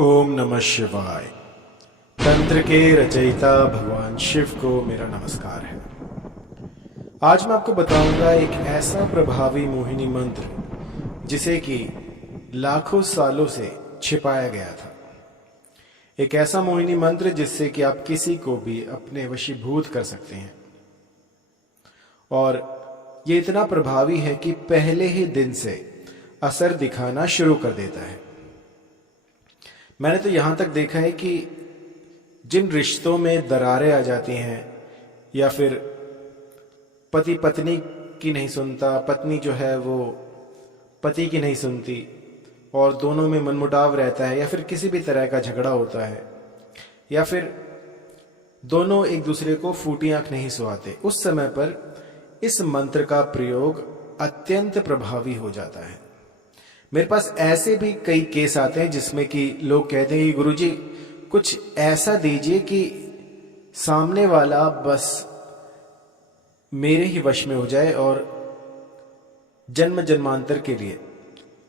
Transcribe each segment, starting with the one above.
ओम नमः शिवाय। तंत्र के रचयिता भगवान शिव को मेरा नमस्कार है। आज मैं आपको बताऊंगा एक ऐसा प्रभावी मोहिनी मंत्र जिसे कि लाखों सालों से छिपाया गया था। एक ऐसा मोहिनी मंत्र जिससे कि आप किसी को भी अपने वशीभूत कर सकते हैं, और ये इतना प्रभावी है कि पहले ही दिन से असर दिखाना शुरू कर देता है। मैंने तो यहां तक देखा है कि जिन रिश्तों में दरारें आ जाती हैं, या फिर पति पत्नी की नहीं सुनता, पत्नी जो है वो पति की नहीं सुनती, और दोनों में मनमुटाव रहता है, या फिर किसी भी तरह का झगड़ा होता है, या फिर दोनों एक दूसरे को फूटी आंख नहीं सुहाते, उस समय पर इस मंत्र का प्रयोग अत्यंत प्रभावी हो जाता है। मेरे पास ऐसे भी कई केस आते हैं जिसमें कि लोग कहते हैं कि गुरुजी कुछ ऐसा दीजिए कि सामने वाला बस मेरे ही वश में हो जाए और जन्म जन्मांतर के लिए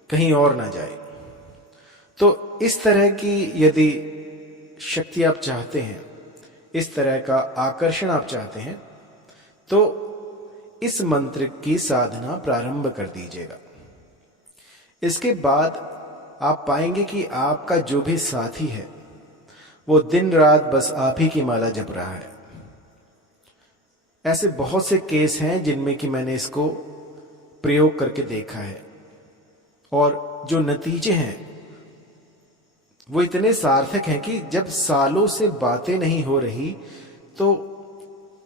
कहीं और ना जाए। तो इस तरह की यदि शक्ति आप चाहते हैं, इस तरह का आकर्षण आप चाहते हैं, तो इस मंत्र की साधना प्रारंभ कर दीजिएगा। इसके बाद आप पाएंगे कि आपका जो भी साथी है वो दिन रात बस आप ही की माला जप रहा है। ऐसे बहुत से केस हैं जिनमें कि मैंने इसको प्रयोग करके देखा है, और जो नतीजे हैं वो इतने सार्थक हैं कि जब सालों से बातें नहीं हो रही तो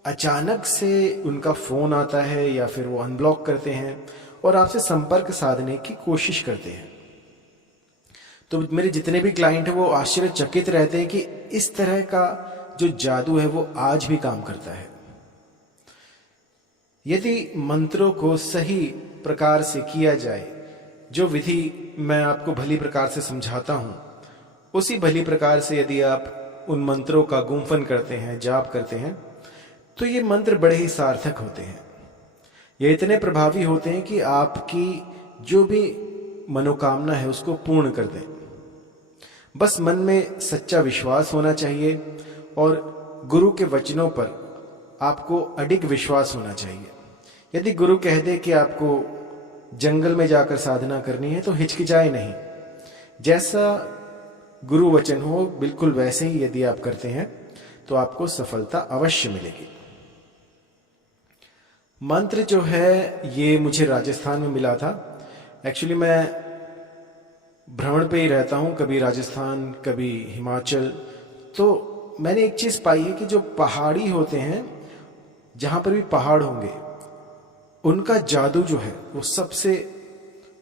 अचानक से उनका फोन आता है, या फिर वो अनब्लॉक करते हैं और आपसे संपर्क साधने की कोशिश करते हैं। तो मेरे जितने भी क्लाइंट हैं वो आश्चर्यचकित रहते हैं कि इस तरह का जो जादू है वो आज भी काम करता है। यदि मंत्रों को सही प्रकार से किया जाए, जो विधि मैं आपको भली प्रकार से समझाता हूं, उसी भली प्रकार से यदि आप उन मंत्रों का गुम्फन करते हैं, जाप करते हैं, तो ये मंत्र बड़े ही सार्थक होते हैं। ये इतने प्रभावी होते हैं कि आपकी जो भी मनोकामना है उसको पूर्ण कर दें। बस मन में सच्चा विश्वास होना चाहिए, और गुरु के वचनों पर आपको अडिग विश्वास होना चाहिए। यदि गुरु कह दे कि आपको जंगल में जाकर साधना करनी है तो हिचकिचाए नहीं। जैसा गुरु वचन हो बिल्कुल वैसे ही यदि आप करते हैं तो आपको सफलता अवश्य मिलेगी। मंत्र जो है ये मुझे राजस्थान में मिला था। एक्चुअली मैं भ्रमण पे ही रहता हूँ, कभी राजस्थान कभी हिमाचल। तो मैंने एक चीज पाई है कि जो पहाड़ी होते हैं, जहां पर भी पहाड़ होंगे, उनका जादू जो है वो सबसे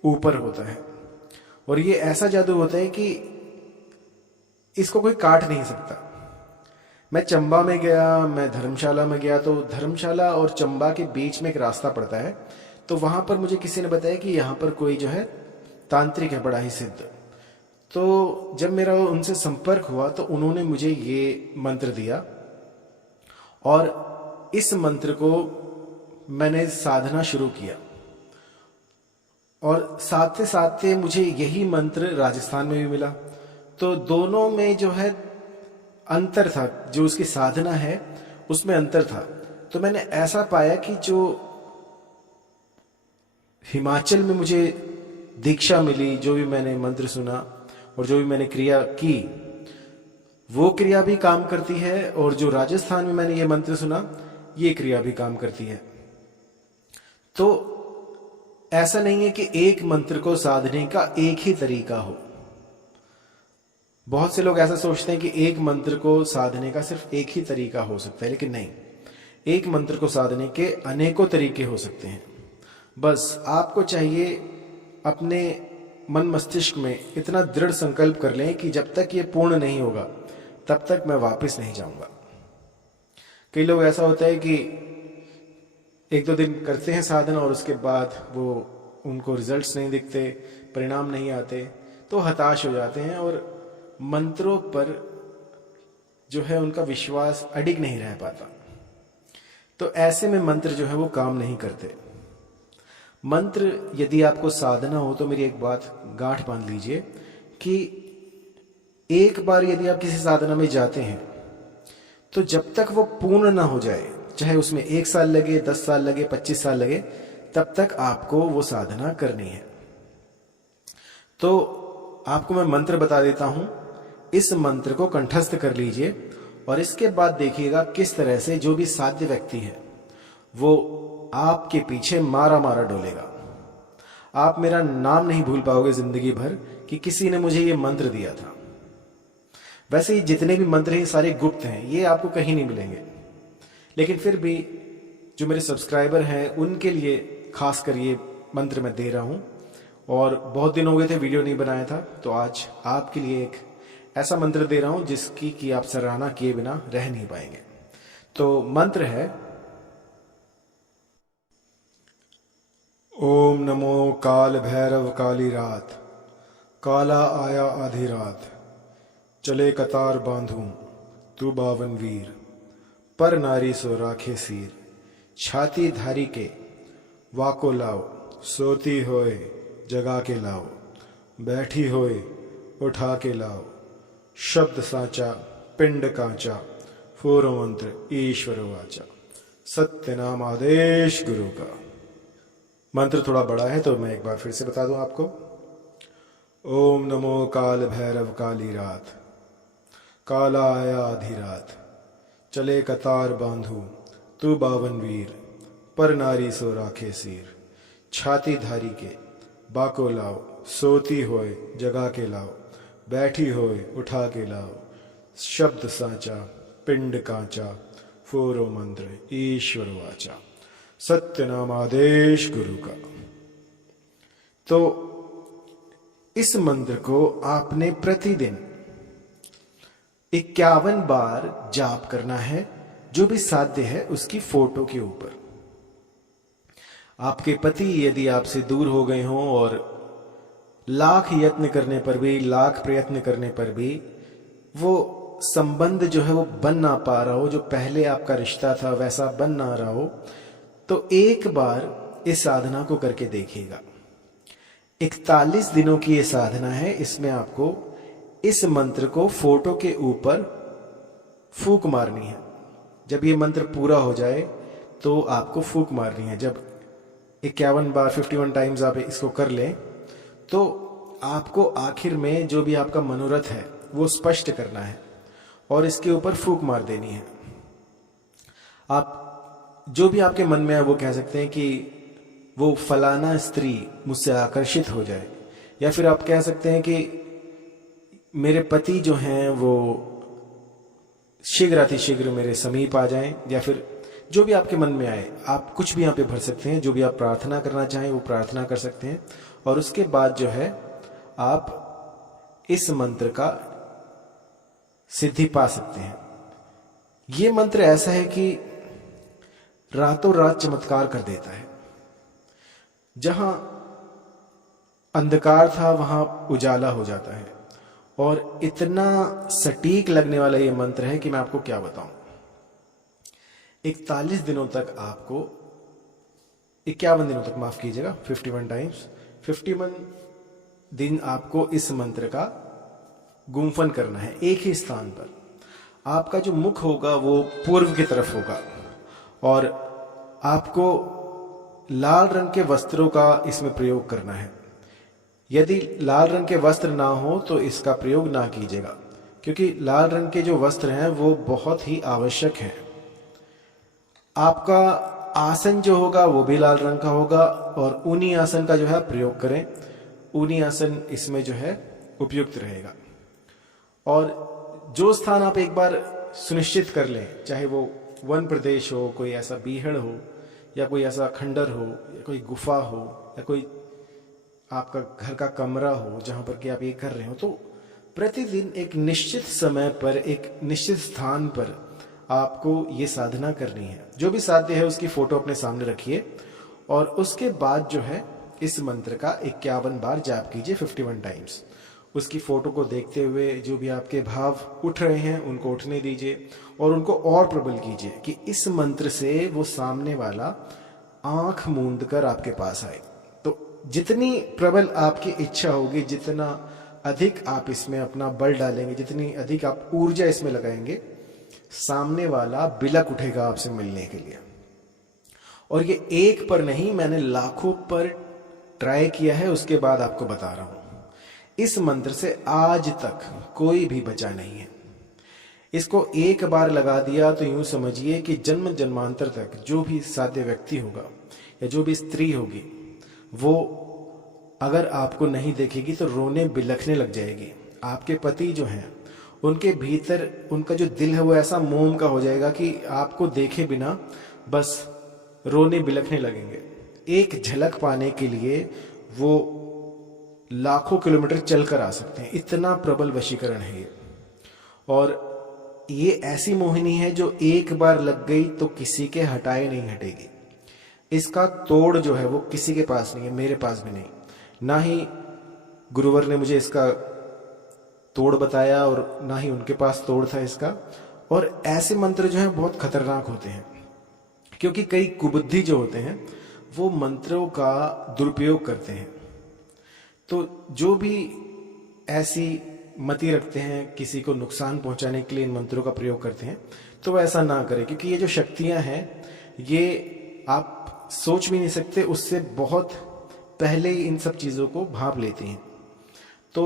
ऊपर होता है। और ये ऐसा जादू होता है कि इसको कोई काट नहीं सकता। मैं चंबा में गया, मैं धर्मशाला में गया, तो धर्मशाला और चंबा के बीच में एक रास्ता पड़ता है। तो वहां पर मुझे किसी ने बताया कि यहाँ पर कोई जो है तांत्रिक है, बड़ा ही सिद्ध। तो जब मेरा उनसे संपर्क हुआ तो उन्होंने मुझे ये मंत्र दिया, और इस मंत्र को मैंने साधना शुरू किया। और साथ साथ मुझे यही मंत्र राजस्थान में भी मिला। तो दोनों में जो है अंतर था, जो उसकी साधना है उसमें अंतर था। तो मैंने ऐसा पाया कि जो हिमाचल में मुझे दीक्षा मिली, जो भी मैंने मंत्र सुना और जो भी मैंने क्रिया की, वो क्रिया भी काम करती है, और जो राजस्थान में मैंने ये मंत्र सुना, ये क्रिया भी काम करती है। तो ऐसा नहीं है कि एक मंत्र को साधने का एक ही तरीका हो। बहुत से लोग ऐसा सोचते हैं कि एक मंत्र को साधने का सिर्फ एक ही तरीका हो सकता है, लेकिन नहीं, एक मंत्र को साधने के अनेकों तरीके हो सकते हैं। बस आपको चाहिए अपने मन मस्तिष्क में इतना दृढ़ संकल्प कर लें कि जब तक ये पूर्ण नहीं होगा तब तक मैं वापस नहीं जाऊंगा। कई लोग ऐसा होता है कि एक दो दिन करते हैं साधना और उसके बाद वो उनको रिजल्ट्स नहीं दिखते, परिणाम नहीं आते, तो हताश हो जाते हैं और मंत्रों पर जो है उनका विश्वास अडिग नहीं रह पाता। तो ऐसे में मंत्र जो है वो काम नहीं करते। मंत्र यदि आपको साधना हो तो मेरी एक बात गांठ बांध लीजिए कि एक बार यदि आप किसी साधना में जाते हैं तो जब तक वो पूर्ण ना हो जाए, चाहे उसमें 1 साल लगे, 10 साल लगे, 25 साल लगे, तब तक आपको वो साधना करनी है। तो आपको मैं मंत्र बता देता हूं, इस मंत्र को कंठस्थ कर लीजिए और इसके बाद देखिएगा किस तरह से जो भी साध्य व्यक्ति है वो आपके पीछे मारा मारा डोलेगा। आप मेरा नाम नहीं भूल पाओगे जिंदगी भर कि किसी ने मुझे ये मंत्र दिया था। वैसे ही जितने भी मंत्र हैं सारे गुप्त हैं, ये आपको कहीं नहीं मिलेंगे, लेकिन फिर भी जो मेरे सब्सक्राइबर हैं उनके लिए खास कर ये मंत्र मैं दे रहा हूं। और बहुत दिन हो गए थे वीडियो नहीं बनाया था, तो आज आपके लिए एक ऐसा मंत्र दे रहा हूं जिसकी कि आप सराहना किए बिना रह नहीं पाएंगे। तो मंत्र है, ओम नमो काल भैरव काली रात, काला आया आधी रात, चले कतार बांधूं तू बावन वीर, पर नारी सो राखे सीर, छाती धारी के वाको लाओ, सोती होए जगा के लाओ, बैठी होए उठा के लाओ, शब्द साचा पिंड कांचा, फूर मंत्र ईश्वर वाचा, सत्य नाम आदेश गुरु का। मंत्र थोड़ा बड़ा है तो मैं एक बार फिर से बता दूं आपको। ओम नमो काल भैरव काली रात, काला आया आधी रात, चले कतार बांधू तू बावन वीर, पर नारी सो राखे सीर, छाती धारी के बाको लाओ, सोती होए जगा के लाओ, बैठी होए उठा के लाओ, शब्द साचा पिंड कांचा, फोरो मंत्र ईश्वर वाचा, सत्य नाम आदेश गुरु का। तो इस मंत्र को आपने प्रतिदिन 51 बार जाप करना है, जो भी साध्य है उसकी फोटो के ऊपर। आपके पति यदि आपसे दूर हो गए हों और लाख यत्न करने पर भी, लाख प्रयत्न करने पर भी वो संबंध जो है वो बन ना पा रहा हो, जो पहले आपका रिश्ता था वैसा बन ना रहा हो, तो एक बार इस साधना को करके देखिएगा। 41 दिनों की ये साधना है। इसमें आपको इस मंत्र को फोटो के ऊपर फूंक मारनी है। जब ये मंत्र पूरा हो जाए तो आपको फूंक मारनी है। जब 51 बार 51 टाइम्स आप इसको कर लें तो आपको आखिर में जो भी आपका मनोरथ है वो स्पष्ट करना है और इसके ऊपर फूंक मार देनी है। आप जो भी आपके मन में है वो कह सकते हैं कि वो फलाना स्त्री मुझसे आकर्षित हो जाए, या फिर आप कह सकते हैं कि मेरे पति जो हैं वो शीघ्र अतिशीघ्र मेरे समीप आ जाएं, या फिर जो भी आपके मन में आए आप कुछ भी यहाँ पे भर सकते हैं। जो भी आप प्रार्थना करना चाहें वो प्रार्थना कर सकते हैं और उसके बाद जो है आप इस मंत्र का सिद्धि पा सकते हैं। ये मंत्र ऐसा है कि रातों रात चमत्कार कर देता है। जहां अंधकार था वहां उजाला हो जाता है और इतना सटीक लगने वाला ये मंत्र है कि मैं आपको क्या बताऊं। 41 दिनों तक आपको 51 दिनों तक, माफ कीजिएगा, 51 टाइम्स 51 दिन आपको इस मंत्र का गुम्फन करना है एक ही स्थान पर। आपका जो मुख होगा वो पूर्व की तरफ होगा और आपको लाल रंग के वस्त्रों का इसमें प्रयोग करना है। यदि लाल रंग के वस्त्र ना हो तो इसका प्रयोग ना कीजिएगा, क्योंकि लाल रंग के जो वस्त्र हैं वो बहुत ही आवश्यक हैं। आपका आसन जो होगा वो भी लाल रंग का होगा और ऊनी आसन का जो है प्रयोग करें। ऊनी आसन इसमें जो है उपयुक्त रहेगा। और जो स्थान आप एक बार सुनिश्चित कर लें, चाहे वो वन प्रदेश हो, कोई ऐसा बीहड़ हो, या कोई ऐसा खंडर हो, या कोई गुफा हो, या कोई आपका घर का कमरा हो जहां पर कि आप ये कर रहे हो, तो प्रतिदिन एक निश्चित समय पर एक निश्चित स्थान पर आपको ये साधना करनी है। जो भी साध्य है उसकी फोटो अपने सामने रखिए और उसके बाद जो है इस मंत्र का 51 बार जाप कीजिए 51 टाइम्स। उसकी फोटो को देखते हुए जो भी आपके भाव उठ रहे हैं उनको उठने दीजिए और उनको और प्रबल कीजिए कि इस मंत्र से वो सामने वाला आंख मूंद कर आपके पास आए। तो जितनी प्रबल आपकी इच्छा होगी, जितना अधिक आप इसमें अपना बल डालेंगे, जितनी अधिक आप ऊर्जा इसमें लगाएंगे, सामने वाला बिलक उठेगा आपसे मिलने के लिए। और ये एक पर नहीं, मैंने लाखों पर ट्राई किया है, उसके बाद आपको बता रहा हूं। इस मंत्र से आज तक कोई भी बचा नहीं है। इसको एक बार लगा दिया तो यूं समझिए कि जन्म जन्मांतर तक जो भी साध्य व्यक्ति होगा या जो भी स्त्री होगी, वो अगर आपको नहीं देखेगी तो रोने बिलखने लग जाएगी। आपके पति जो हैं, उनके भीतर उनका जो दिल है वो ऐसा मोम का हो जाएगा कि आपको देखे बिना बस रोने बिलखने लगेंगे। एक झलक पाने के लिए वो लाखों किलोमीटर चलकर आ सकते हैं, इतना प्रबल वशीकरण है ये। और ये ऐसी मोहिनी है जो एक बार लग गई तो किसी के हटाए नहीं हटेगी। इसका तोड़ जो है वो किसी के पास नहीं है, मेरे पास भी नहीं, ना ही गुरुवर ने मुझे इसका तोड़ बताया और ना ही उनके पास तोड़ था इसका। और ऐसे मंत्र जो हैं बहुत खतरनाक होते हैं, क्योंकि कई कुबुद्धि जो होते हैं वो मंत्रों का दुरुपयोग करते हैं। तो जो भी ऐसी मति रखते हैं, किसी को नुकसान पहुंचाने के लिए इन मंत्रों का प्रयोग करते हैं, तो वह ऐसा ना करें, क्योंकि ये जो शक्तियां हैं ये आप सोच भी नहीं सकते, उससे बहुत पहले ही इन सब चीजों को भांप लेती हैं। तो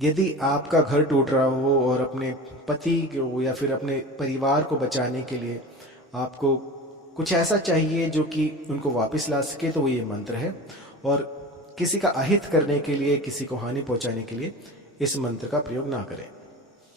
यदि आपका घर टूट रहा हो और अपने पति को या फिर अपने परिवार को बचाने के लिए आपको कुछ ऐसा चाहिए जो कि उनको वापस ला सके, तो वो ये मंत्र है। और किसी का अहित करने के लिए, किसी को हानि पहुंचाने के लिए इस मंत्र का प्रयोग ना करें।